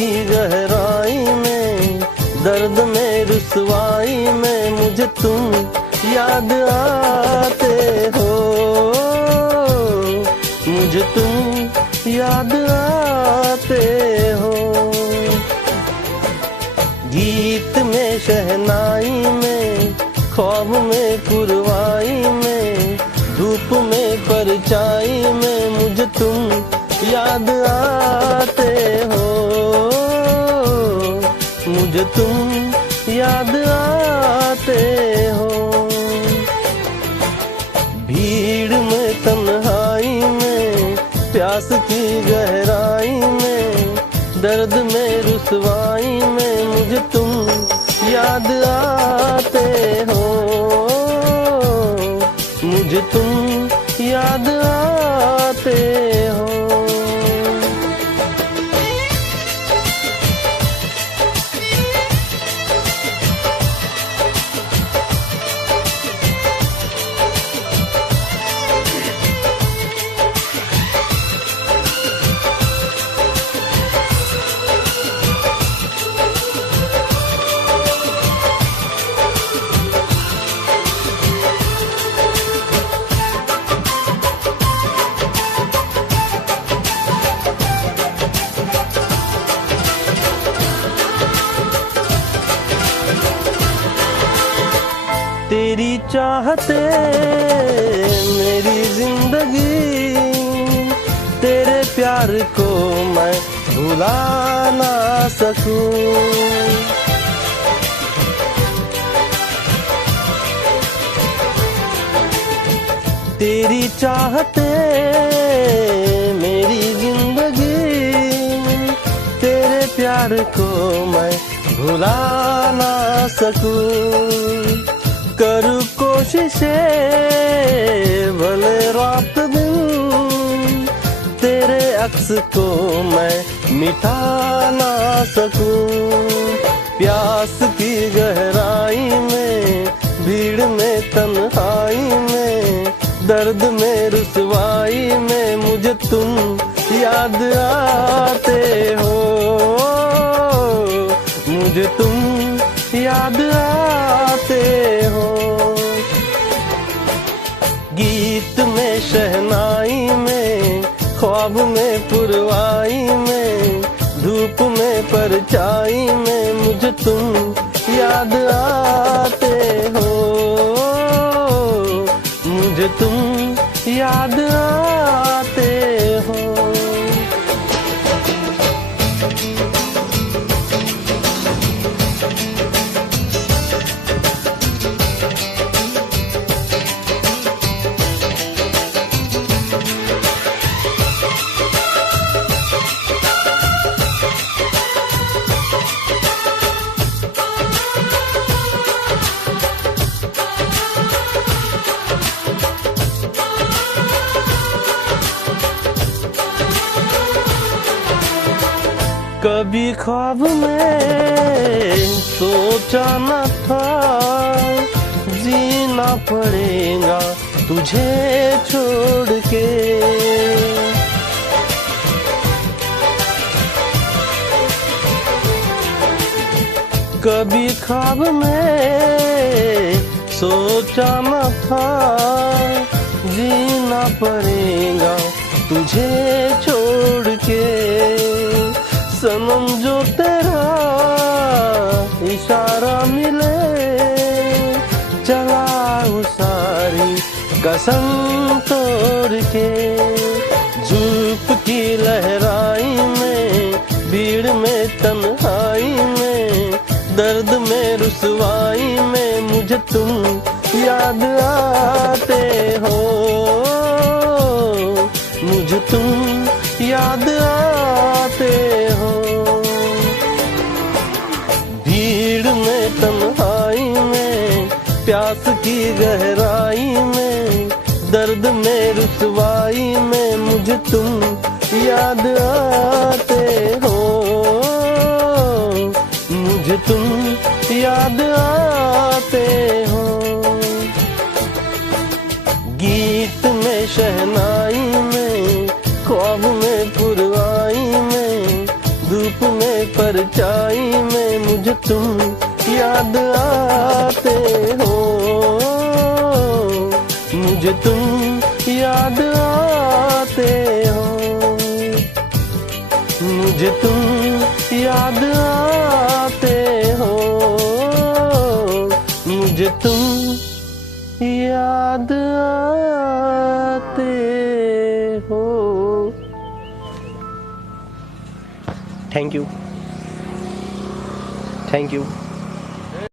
की गहराई में, दर्द में रुसवाई में मुझे तुम याद आते हो, मुझे तुम याद आते हो। गीत में शहनाई में, ख्वाब में पुरवाई में, धूप में परछाई में मुझे तुम याद आते हो, मुझे तुम याद आते हो। भीड़ में तन्हाई में, प्यास की गहराई में, दर्द में रुसवाई में मुझे तुम याद आते हो, मुझे तुम याद आते हो। तेरी चाहते मेरी जिंदगी, तेरे प्यार को मैं भुला ना सकूं। तेरी चाहते मेरी जिंदगी, तेरे प्यार को मैं भुला ना सकूं। करूँ कोशिशें भले रात दिन, तेरे अक्स को मैं मिटा ना सकूं। प्यास की गहराई में, भीड़ में तन्हाई में, दर्द में रुसवाई में मुझे तुम याद आते हो, मुझे तुम याद आते हो। गीत में शहनाई में, ख्वाब में पुरवाई में, धूप में परछाई में मुझे तुम याद आते हो, मुझे तुम याद आते हो। कभी ख्वाब में सोचा न था, जीना पड़ेगा तुझे छोड़ के। कभी ख्वाब में सोचा न था, जीना पड़ेगा तुझे छोड़ के। सनम जो तेरा इशारा मिले, चला सारी कसम तोड़ के। धूप की लहराई में, भीड़ में तन्हाई में, दर्द में रुसवाई में मुझे तुम याद आते हो, मुझे तुम याद आते हो। भीड़ में तन्हाई में, प्यास की गहराई में, दर्द में रुसवाई में मुझे तुम याद आते हो, मुझे तुम याद आते हो। गीत में शहनाई में, ख्वाब में पुरवाई में, धूप में परछाई में मुझे तुम याद आते हो, मुझे तुम याद आते हो, मुझे तुम याद आते हो, मुझे तुम याद आते हो। Thank you, thank you.